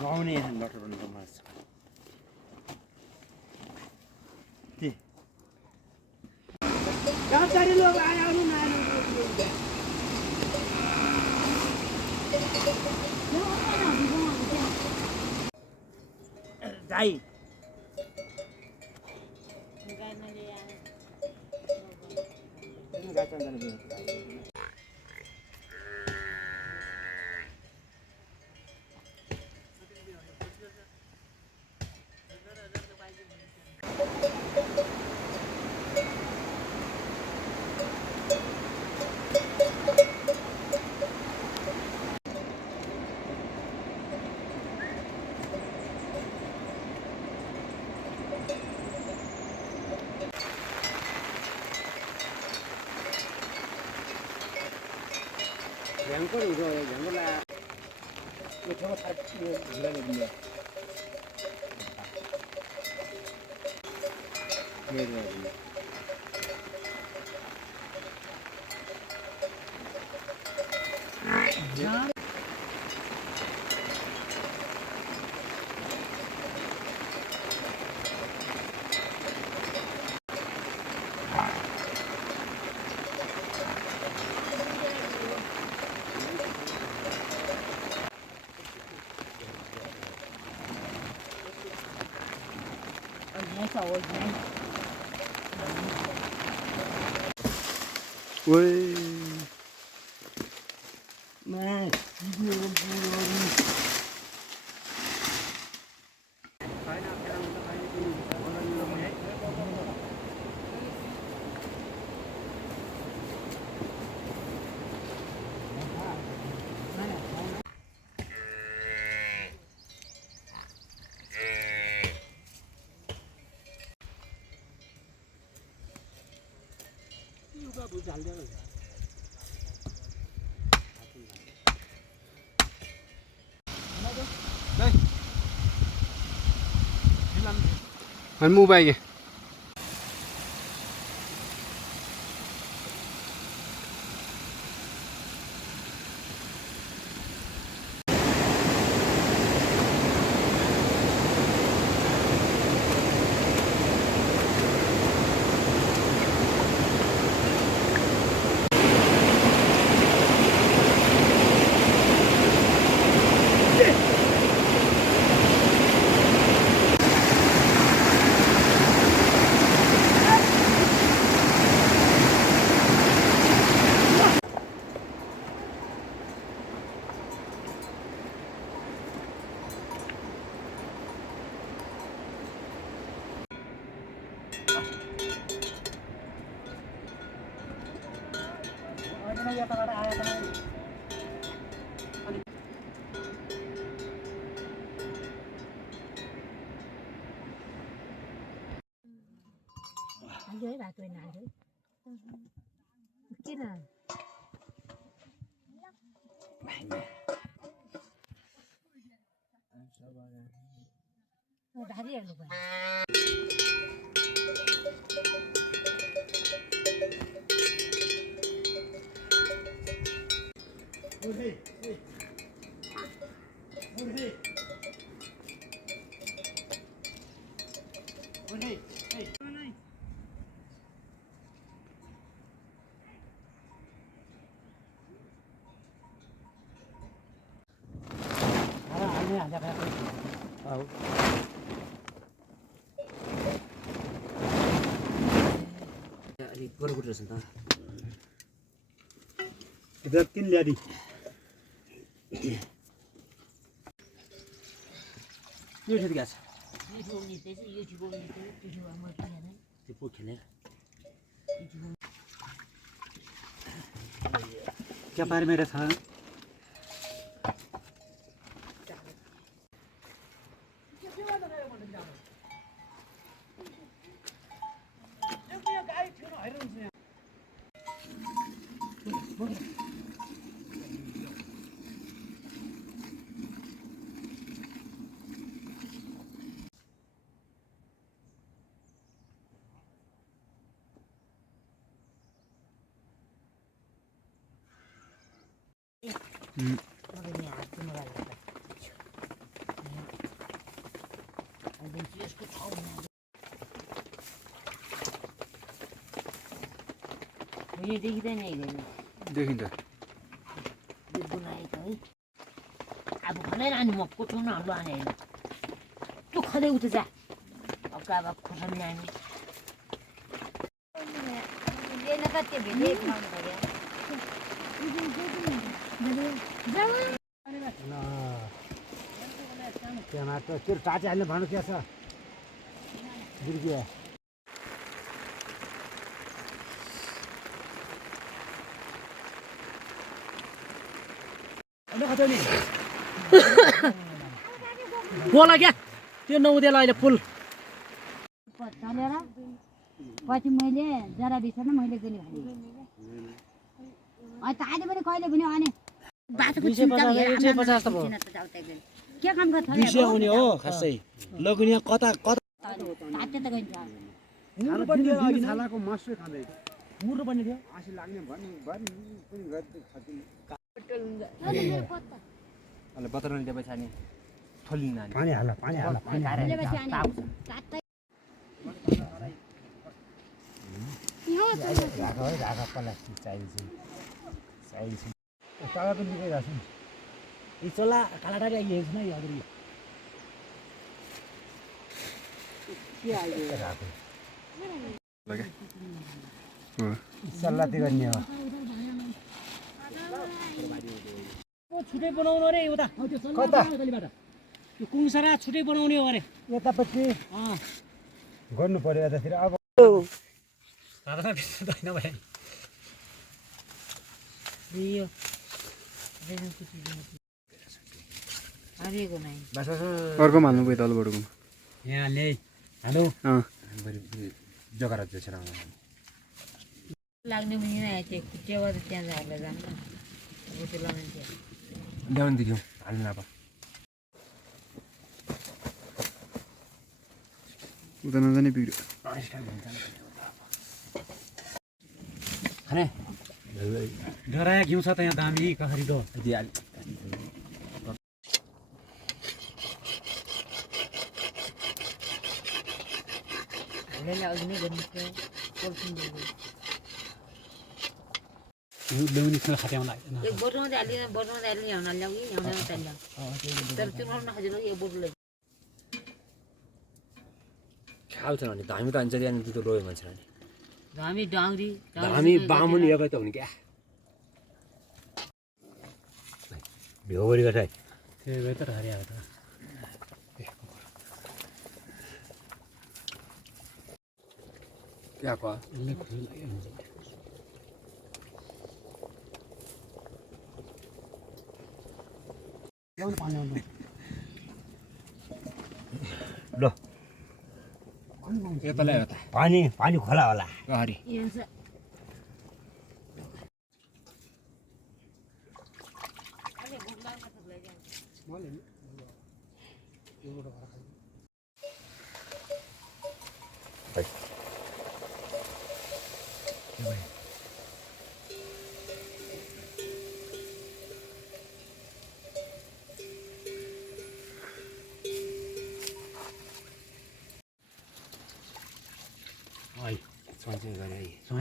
गाउने लटरनको माछ जाई Yang udah yang lah. Itu coba tadi gimana dia? Iya. Wih, mas, Anh mua bay kìa. Ở dưới bà cười nào dưới cái nào đã đi rồi bà. Idat kin lihat di. Ini udah gas. Tipu kene. क्या पार मेरा था यो देखिँदैन अहिले देखिन्छ यो बनाएको है अब खनै लानु म कोठाउन हाल्नु आने होइन तँ खदै उता जा हल्का अब खोर्सानी लाने त्यहाँ त त्यो टाटी हाल्ने भन्नु के छ बिर्किया बोला क्या त्यो नहुँदैन अहिले फुल चलेर पछि मैले जरा बिर्सन मैले पनि भने अहिले पनि कहिले पनि अनि बाटोको के काम गर्छ विषय आउने हो खासै लगुनिया कता कता ताते त गइन्छ छालाको मासु खाँदै मुर्नु पर्ने थियो आसी लाग्ने भन्नु पनि गर्दै खादिन अहिले बतरन दिएपछि अनि थलिन नानी पानी हाल पानी हाल पानी हाल राखा प्लास्टिक चाहिन्छ तल पनि निकाइरहेको छु यी चोला कालाटारी आइएको छ न यो अगाडि सल्लाह त्यो गर्ने हो छुट्टै बनाउनु अरे उता कता यो कुङसरा छुट्टै बनाउने हो अरे यतापट्टि गर्नु पर्यो यतातिर अब दादा होइन भाइ यो अरेको नै अर्को हाल्नु गयो तलबाटको यहाँ ल्याइ हेलो जगरा जोसेर लाग्ने पनि नै त्यो खुट्टेवा त त्यहाँ जाएर जानु अब त्यो लगाउनु थियो ल्याउनु दियो हाल्नु अब उता नजाने बिग्रियो खाने डराया घिउ छ त यहाँ दामी कसरी दो अहिले अघि नै गर्नु थियो ल्याउने खाना खाँदै आउँदा यो बोटाउँदै हाल्दैन बोटाउँदै हाल्ने ल्याउन ल्याउ कि ल्याउन ल्याउ तर त्यो नखाइदिनु यो बोटुले ख्याल छ भने धामी त हान्छ त्यहाँ दुध रोयो मान्छे नि धामी डाङ्री धामी बामुन एकै त हुने क्या भ्योगरी गठाइ त्यो भए त हरिया हो त क्या को ल्याउनु पानी आउनु ल यता ल्यायो त पानी पानी खोला होला गहरी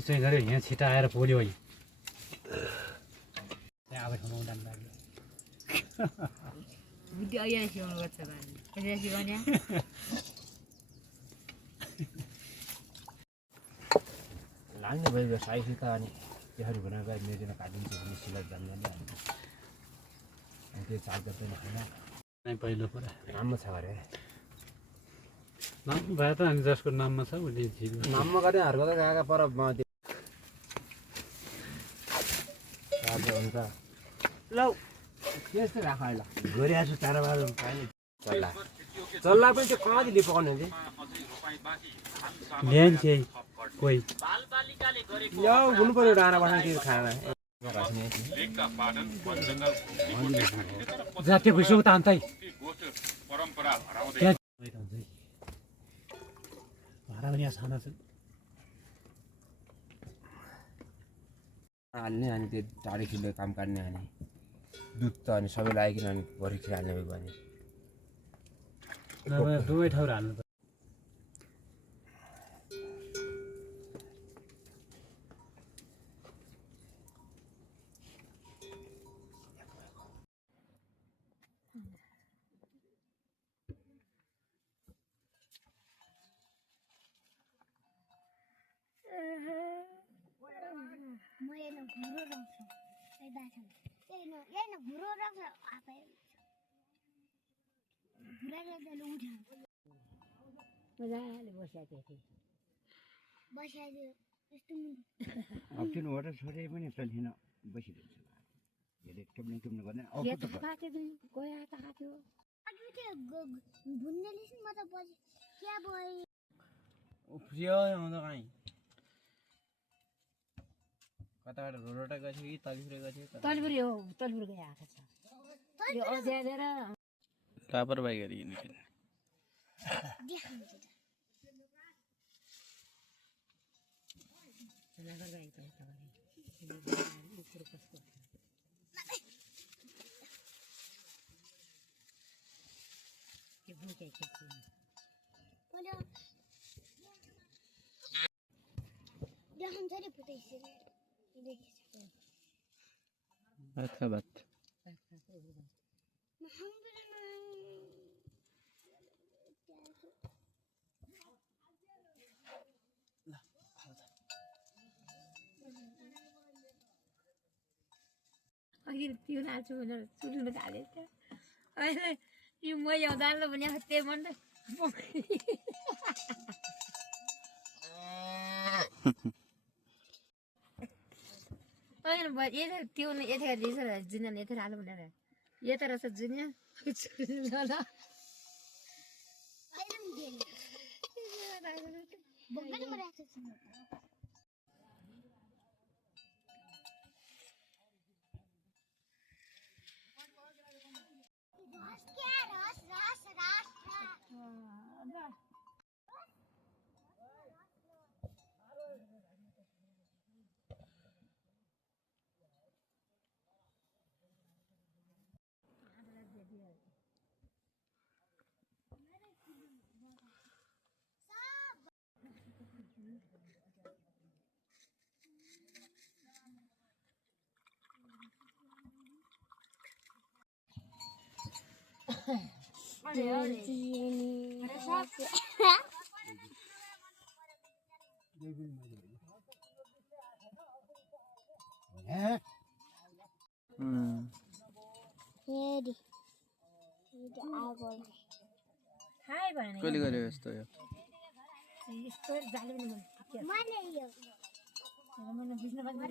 सोच गऱ्यो यहाँ छिटो आएर पोल्यो अहिले त्यहाँ अब ठाउँमा उडान लाग्यो भिडियो यहाँ सिकाउनु पर्छ कसरी सिकाउने लाग्ने भयो साइसी त अनि त्यसरी भनेर गएर मेरिन काटिन्छ भने सिलाइ जान्दैन अनि त्यो चार्जर पनि होइन पहिलो कुरा राम्रो छ अरे नाम भए त अनि जसको नाममा छ उसले झिल नाममा गर्ने हर्को त गएका पर चार्जर हुन्छ लौ त्यस्तै राख अहिले गरिरहेको छु चारबार चल्ला चल्ला पनि त्यो कहाँदेखि पकाउने थियो ल्यान्छ कोही ल्याउ हुनु पऱ्यो डाँडा बस्ने त्यो खाना राख्ने जातीय भइसक्यो त अन्तै त्यहाँ भाडा पनि यहाँ छाना छ हाल्ने अनि त्यो टाढी खिल्लो काम काट्ने अनि दुध त अनि सबै लगाइकन अनि भरि हाल्ने भयो भने नभए दुवै ठाउँ हाल्नु पर्छ म यहाँ घुरो राख्छु यहाँ घुरो राख्छ आफै घुरा राख्दा उठ्यो मजाले बसिरहेको थिएँ बसाइदियो यस्तो अप्ठ्यारो वाटर छोडे पनि चल्थिन बसिरहेको छ धेरै टुम्ने गर्ने गयो त खाथ्यो अघि त्यो भुन्नेले म त बसि क्या भयो उफ्रियो आउँदा कहीँ कताबाट रोरोटा गएको थियो कि तलिफुरे गएको थियो तलिपुर हो तलिपुर गए आएको छ यो अझ्याएर लापरवाही गरी हिँड्नु देखाउँछु नगर गएको त्यो बुझेको पहिला देखाउँछ नि फुटाइसक्यो भात खा भात अघि पिउन हाल्छु भनेर सुल्नु थालेको थियो अहिले यो म आउँदा भने त्यही मन होइन त्यो यता जुनिया यता हाल्नु भनेर यता रहेछ जुनिया कहिले गऱ्यो यस्तो यो यस्तो जाले पनि मन बुझ्नु पर्छ